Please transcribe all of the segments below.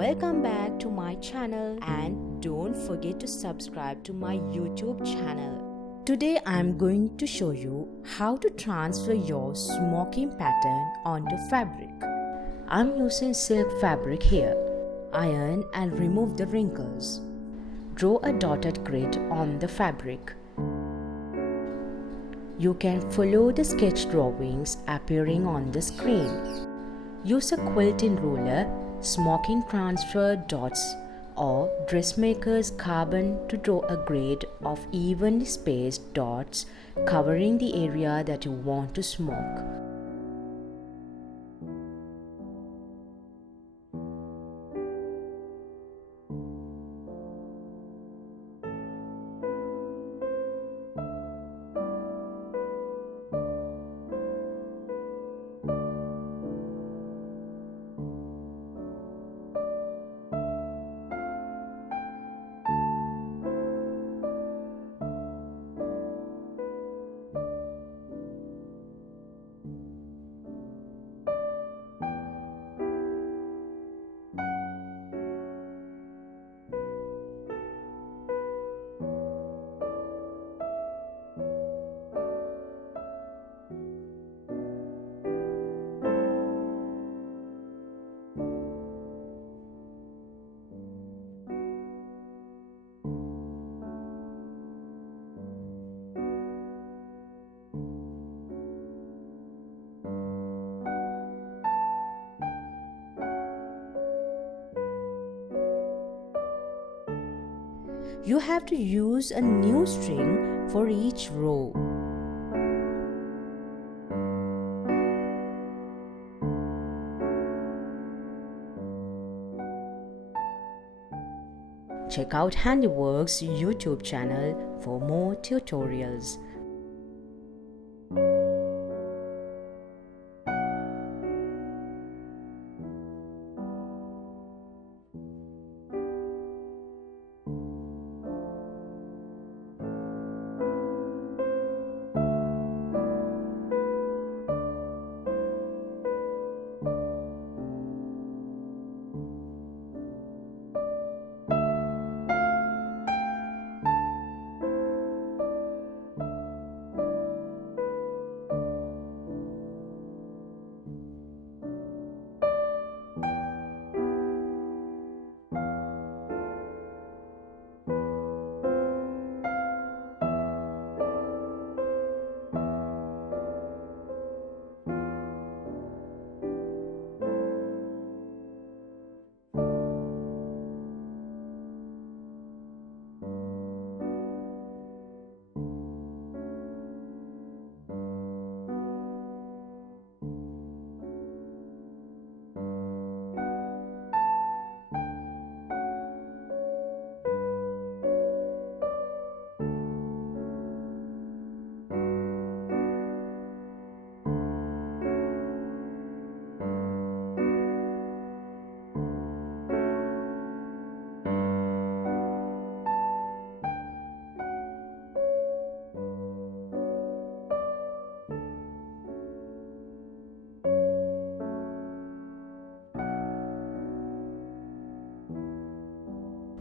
welcome back to my channel and don't forget to subscribe to my YouTube channel. Today I'm going to show you how to transfer your smocking pattern onto fabric. I'm using silk fabric here. Iron and remove the wrinkles. Draw a dotted grid on the fabric. You can follow the sketch drawings appearing on the screen. Use a quilting ruler, smocking transfer dots or dressmaker's carbon to draw a grid of evenly spaced dots covering the area that you want to smock. You have to use a new string for each row. Check out Handiwork's YouTube channel for more tutorials.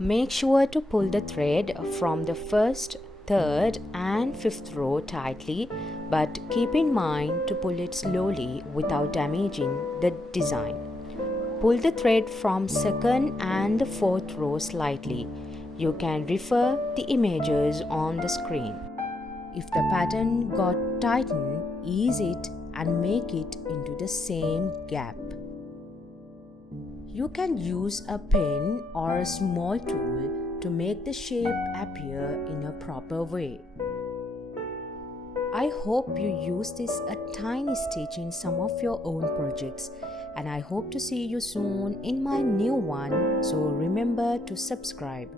Make sure to pull the thread from the first, third and fifth row tightly, but keep in mind to pull it slowly without damaging the design. Pull the thread from second and the fourth row slightly. You can refer the images on the screen. If the pattern got tightened, ease it and make it into the same gap. You can use a pen or a small tool to make the shape appear in a proper way. I hope you use this a tiny stitch in some of your own projects, and I hope to see you soon in my new one, so remember to subscribe.